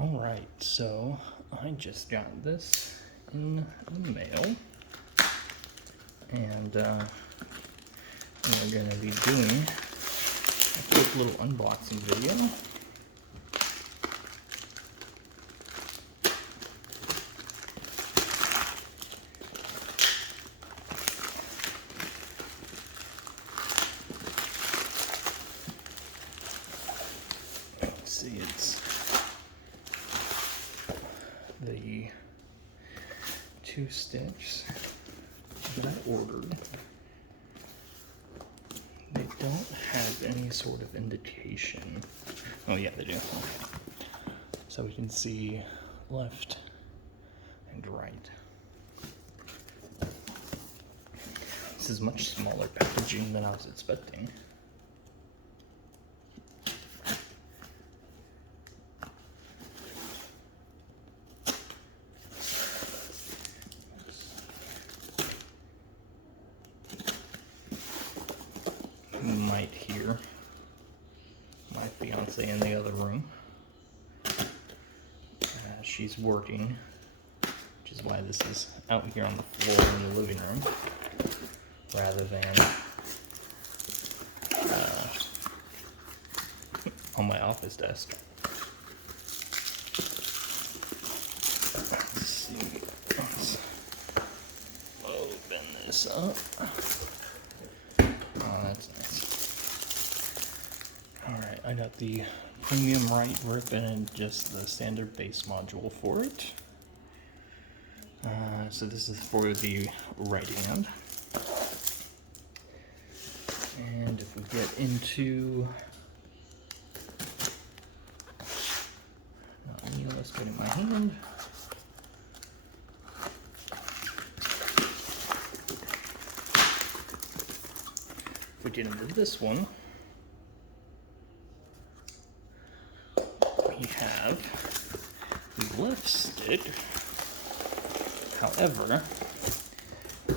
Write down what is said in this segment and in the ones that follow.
Alright, so I just got this in the mail, and we're going to be doing a quick little unboxing video. Let's see, it's the 2 sticks that I ordered. They don't have any sort of indication. Oh yeah, they do. So we can see left and right. This is much smaller packaging than I was expecting. You might hear my fiance in the other room. She's working, which is why this is out here on the floor in the living room, rather than on my office desk. Let's see. Let's open this up. Oh, that's nice. Alright, I got the premium right grip and just the standard base module for it. So this is for the right hand. And if we get into... let's get in my hand. If we get into this one, we have the left stick. However,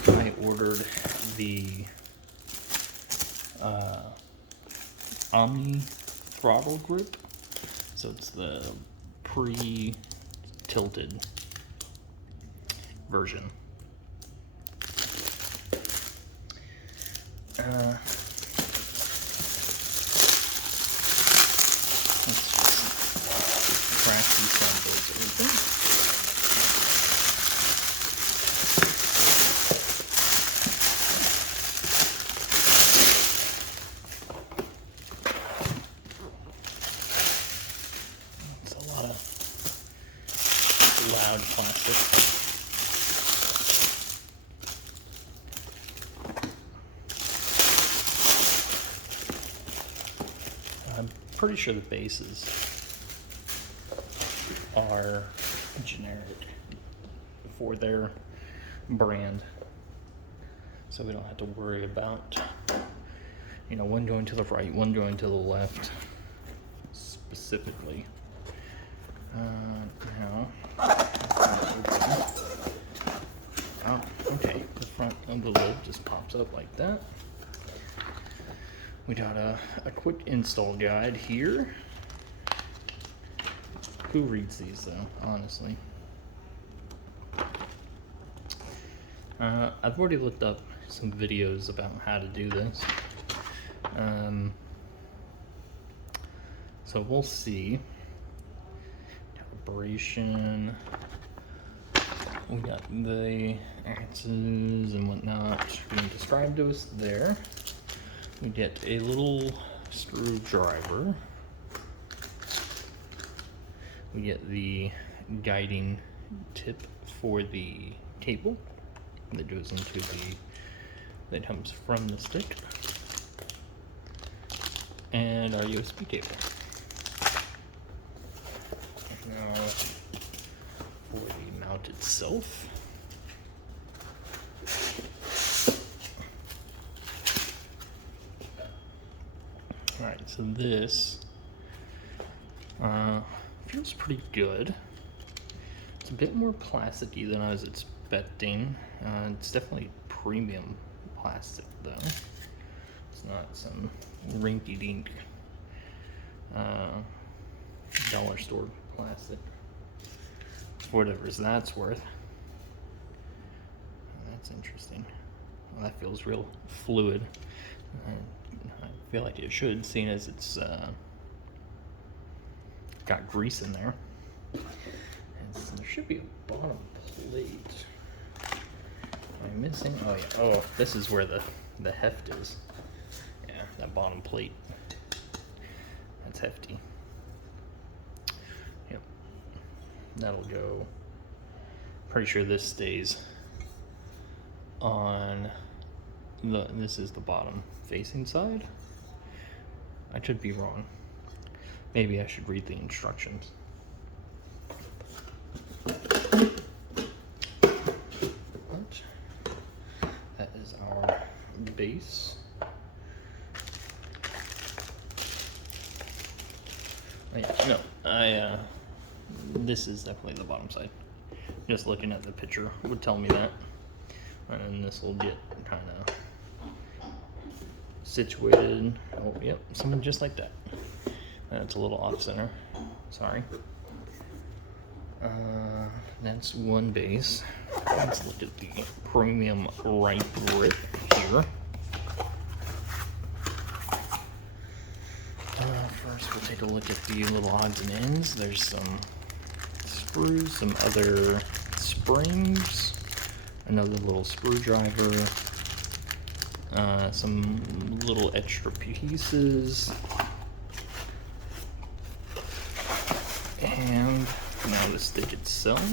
I ordered the Omni throttle grip, so it's the pre-tilted version. Let's just crack these samples open. It's a lot of loud plastic. I'm pretty sure the bases are generic for their brand, so we don't have to worry about, you know, one going to the right, one going to the left specifically. Now, oh, okay, the front of the lid just pops up like that. We got a quick install guide here. Who reads these though, honestly? I've already looked up some videos about how to do this. So we'll see. Calibration. We got the axes and whatnot being described to us there. We get a little screwdriver. We get the guiding tip for the cable that goes into that comes from the stick, and our USB cable. Now for the mount itself. Alright, so this feels pretty good. It's a bit more plasticky than I was expecting. It's definitely premium plastic though. It's not some rinky-dink dollar store plastic. For whatever that's worth. That's interesting. Well, that feels real fluid. I feel like it should, seeing as it's got grease in there. And there should be a bottom plate. Am I missing? Oh yeah. Oh, this is where the heft is. Yeah, that bottom plate. That's hefty. Yep. That'll go. Pretty sure this stays on this is the bottom facing side. I should be wrong. Maybe I should read the instructions. That is our base. No, this is definitely the bottom side. Just looking at the picture would tell me that. And then this will get kind of situated. Oh, yep, something just like that. That's a little off center. Sorry. That's one base. Let's look at the premium right grip here. First, we'll take a look at the little odds and ends. There's some screws, some other springs, another little screwdriver, some little extra pieces, and now the stick itself.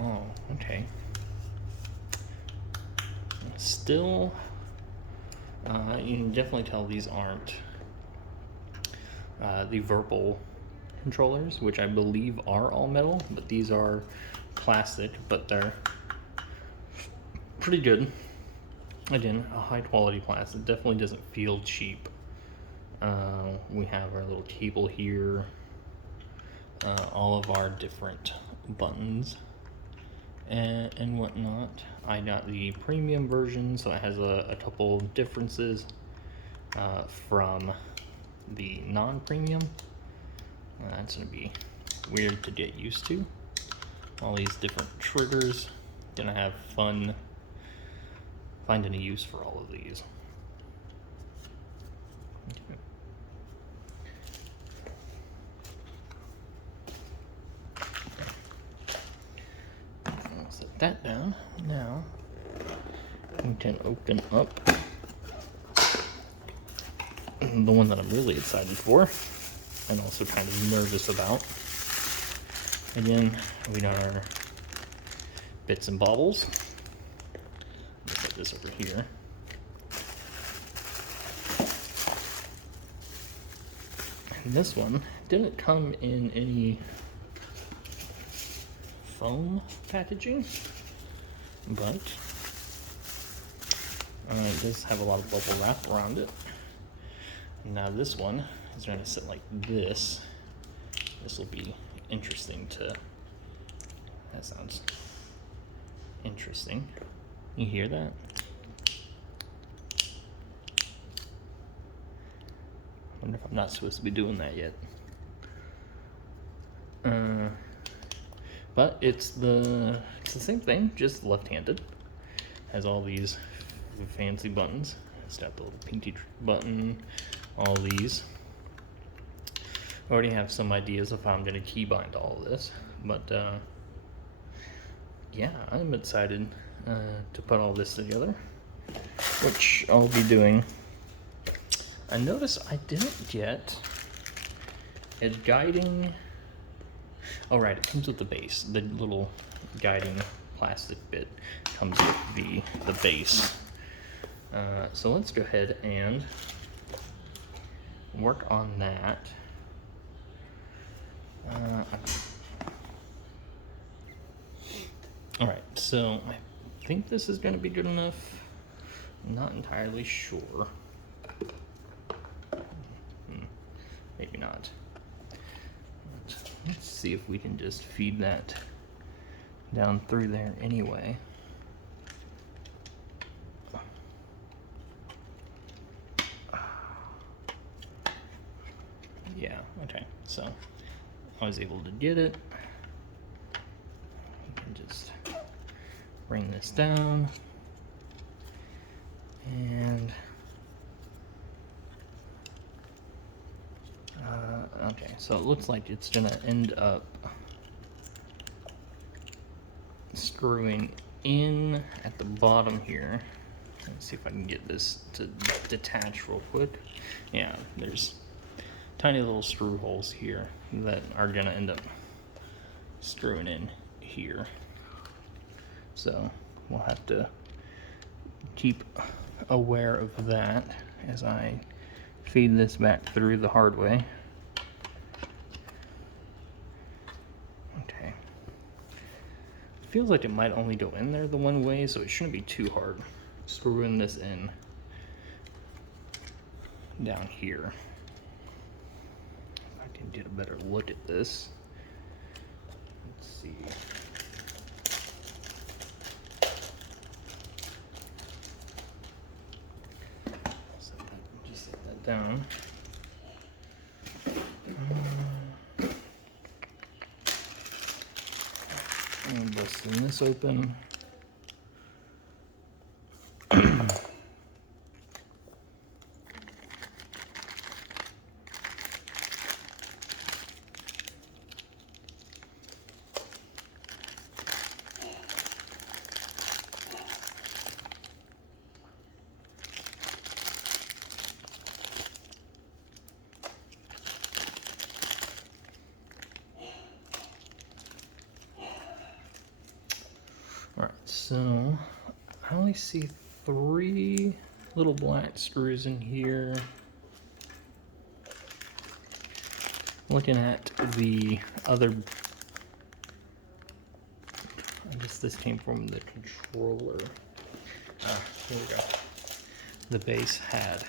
Oh, okay. Still, you can definitely tell these aren't the Virpil controllers, which I believe are all metal, but these are plastic, but they're pretty good. Again, a high quality plastic. Definitely doesn't feel cheap. We have our little cable here, all of our different buttons and whatnot. I got the premium version, so it has a couple differences from the non-premium. That's going to be weird to get used to. All these different triggers. Gonna have fun finding a use for all of these. Okay. I'll set that down. Now we can open up the one that I'm really excited for and also kind of nervous about. Again, we got our bits and baubles. Let me put this over here. And this one didn't come in any foam packaging, but it does have a lot of bubble wrap around it. Now this one is going to sit like this. This will be interesting to, that sounds interesting. You hear that? I wonder if I'm not supposed to be doing that yet. But it's the same thing, just left-handed. Has all these fancy buttons. It's got the little pinky button, all these. I already have some ideas of how I'm going to keybind all of this, but yeah, I'm excited to put all this together, which I'll be doing. I noticed I didn't get a guiding. Oh right, it comes with the base. The little guiding plastic bit comes with the base. So let's go ahead and work on that. Alright, so I think this is going to be good enough. I'm not entirely sure. Maybe not. Let's see if we can just feed that down through there anyway. Yeah, okay, so I was able to get it. You can just bring this down, and okay, so it looks like it's gonna end up screwing in at the bottom here. Let's see if I can get this to detach real quick. Yeah, there's tiny little screw holes here that are gonna end up screwing in here. So we'll have to keep aware of that as I feed this back through the hard way. Okay. Feels like it might only go in there the one way, so it shouldn't be too hard. Screwing this in down here. If I can get a better look at this. Let's see. Just set that down. And busting this open. Alright, so I only see 3 little black screws in here. Looking at the other, I guess this came from the controller. Here we go. The base had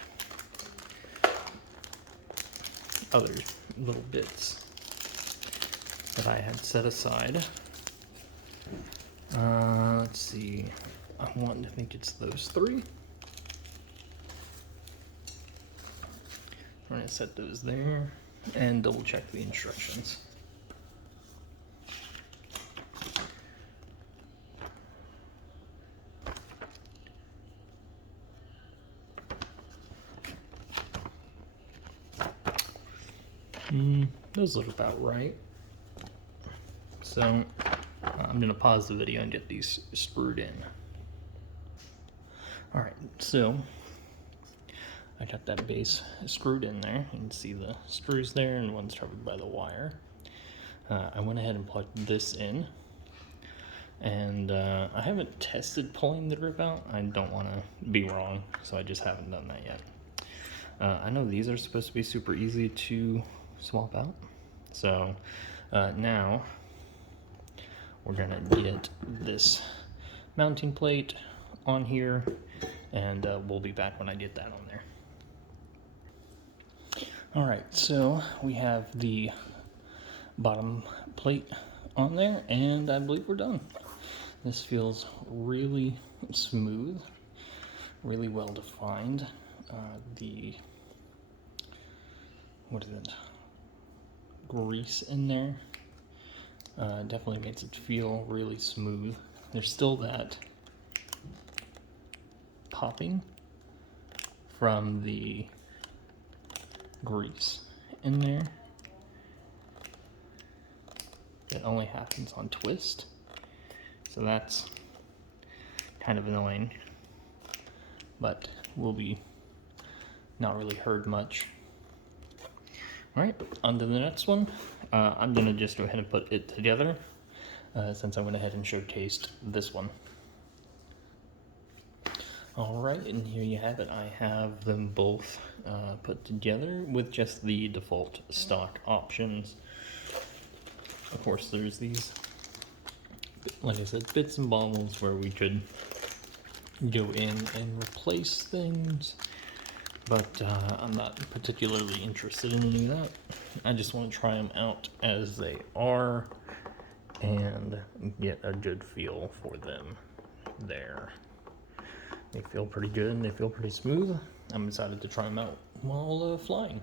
other little bits that I had set aside. Let's see. I want to think it's those 3. I'm gonna set those there and double check the instructions. Those look about right. So I'm gonna pause the video and get these screwed in. Alright, so I got that base screwed in there. You can see the screws there, and one's covered by the wire. I went ahead and plugged this in, and I haven't tested pulling the grip out. I don't want to be wrong, so I just haven't done that yet. I know these are supposed to be super easy to swap out, so now we're gonna get this mounting plate on here, and we'll be back when I get that on there. Alright, so we have the bottom plate on there, and I believe we're done. This feels really smooth, really well defined. What is it? Grease in there definitely makes it feel really smooth. There's still that popping from the grease in there. It only happens on twist, so that's kind of annoying, but will be not really heard much. Alright, on to the next one. I'm gonna just go ahead and put it together since I went ahead and showcased this one. Alright, and here you have it. I have them both put together with just the default stock options. Of course, there's these, like I said, bits and bobs where we could go in and replace things, but I'm not particularly interested in any of that. I just want to try them out as they are and get a good feel for them there. They feel pretty good and they feel pretty smooth. I'm excited to try them out while flying.